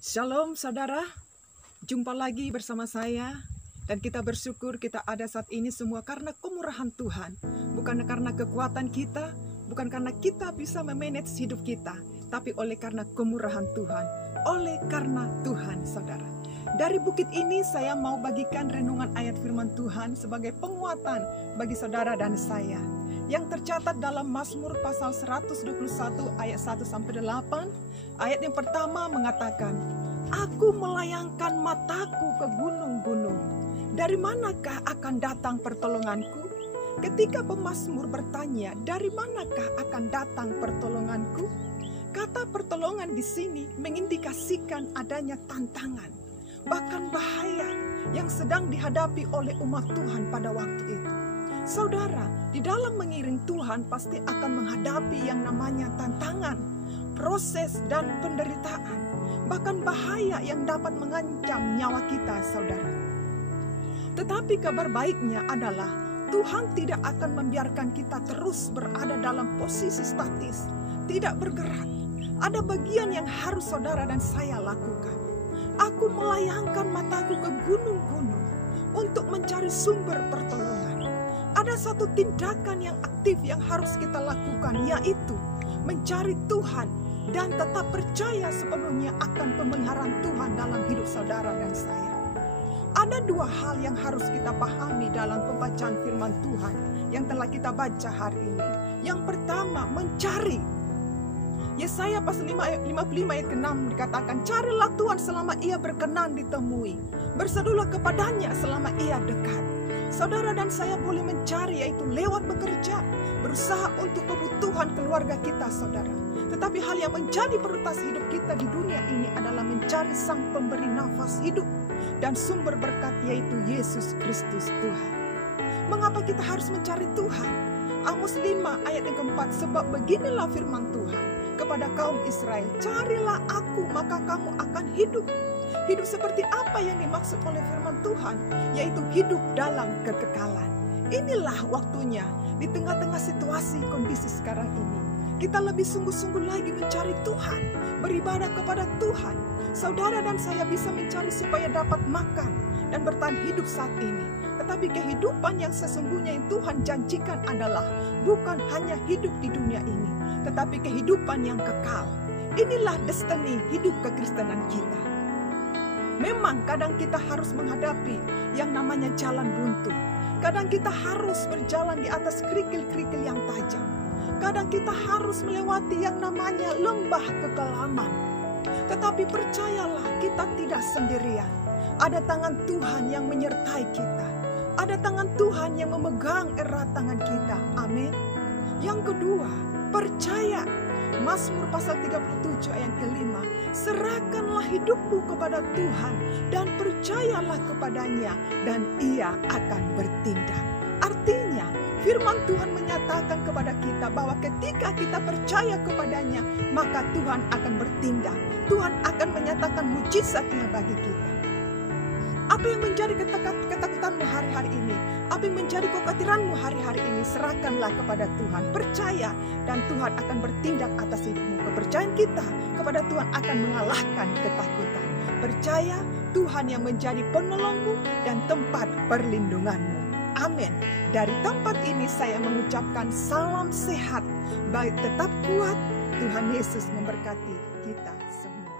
Shalom saudara, jumpa lagi bersama saya dan kita bersyukur kita ada saat ini semua karena kemurahan Tuhan. Bukan karena kekuatan kita, bukan karena kita bisa memanage hidup kita, tapi oleh karena kemurahan Tuhan, oleh karena Tuhan saudara. Dari bukit ini saya mau bagikan renungan ayat firman Tuhan sebagai penguatan bagi saudara dan saya. Yang tercatat dalam Mazmur pasal 121 ayat 1-8, ayat yang pertama mengatakan, "Aku melayangkan mataku ke gunung-gunung. Dari manakah akan datang pertolonganku?" Ketika pemazmur bertanya, "Dari manakah akan datang pertolonganku?" Kata pertolongan di sini mengindikasikan adanya tantangan, bahkan bahaya yang sedang dihadapi oleh umat Tuhan pada waktu itu. Saudara, di dalam mengiring Tuhan pasti akan menghadapi yang namanya tantangan, proses dan penderitaan, bahkan bahaya yang dapat mengancam nyawa kita, saudara. Tetapi kabar baiknya adalah Tuhan tidak akan membiarkan kita terus berada dalam posisi statis, tidak bergerak. Ada bagian yang harus saudara dan saya lakukan. Aku melayangkan mataku ke gunung-gunung untuk mencari sumber pertolongan. Ada satu tindakan yang aktif yang harus kita lakukan, yaitu mencari Tuhan dan tetap percaya sepenuhnya akan pemeliharaan Tuhan dalam hidup saudara dan saya. Ada dua hal yang harus kita pahami dalam pembacaan firman Tuhan yang telah kita baca hari ini. Yang pertama, mencari. Yesaya pasal 55 ayat ke-6 dikatakan, "Carilah Tuhan selama ia berkenan ditemui. Bersedulah kepadanya selama ia dekat." Saudara dan saya boleh mencari, yaitu lewat bekerja, berusaha untuk kebutuhan keluarga kita, saudara. Tetapi hal yang menjadi prioritas hidup kita di dunia ini adalah mencari Sang Pemberi nafas hidup dan sumber berkat, yaitu Yesus Kristus Tuhan. Mengapa kita harus mencari Tuhan? Amos 5 ayat yang keempat, "Sebab beginilah firman Tuhan kepada kaum Israel, carilah aku maka kamu akan hidup." Hidup seperti apa yang dimaksud oleh firman Tuhan? Yaitu hidup dalam kekekalan. Inilah waktunya di tengah-tengah situasi kondisi sekarang ini. Kita lebih sungguh-sungguh lagi mencari Tuhan, beribadah kepada Tuhan. Saudara dan saya bisa mencari supaya dapat makan dan bertahan hidup saat ini. Tetapi kehidupan yang sesungguhnya yang Tuhan janjikan adalah bukan hanya hidup di dunia ini, tetapi kehidupan yang kekal. Inilah destiny hidup kekristenan kita. Memang kadang kita harus menghadapi yang namanya jalan buntu. Kadang kita harus berjalan di atas kerikil-kerikil yang tajam. Kadang kita harus melewati yang namanya lembah kekelaman. Tetapi percayalah, kita tidak sendirian. Ada tangan Tuhan yang menyertai kita. Ada tangan Tuhan yang memegang erat tangan kita. Amin. Yang kedua, percaya. Mazmur pasal 37 ayat ke-5, "Serahkanlah hidupmu kepada Tuhan dan percayalah kepadanya dan ia akan bertindak." Artinya, firman Tuhan menyatakan kepada kita bahwa ketika kita percaya kepadanya, maka Tuhan akan bertindak. Tuhan akan menyatakan mujizatnya bagi kita. Apa yang menjadi ketakutanmu hari-hari ini? Apa yang menjadi kekhawatiranmu hari-hari ini? Serahkanlah kepada Tuhan. Percaya dan Tuhan akan bertindak atas hidupmu. Kepercayaan kita kepada Tuhan akan mengalahkan ketakutan. Percaya Tuhan yang menjadi penolongmu dan tempat perlindunganmu. Amin. Dari tempat ini saya mengucapkan salam sehat. Baik, tetap kuat. Tuhan Yesus memberkati kita semua.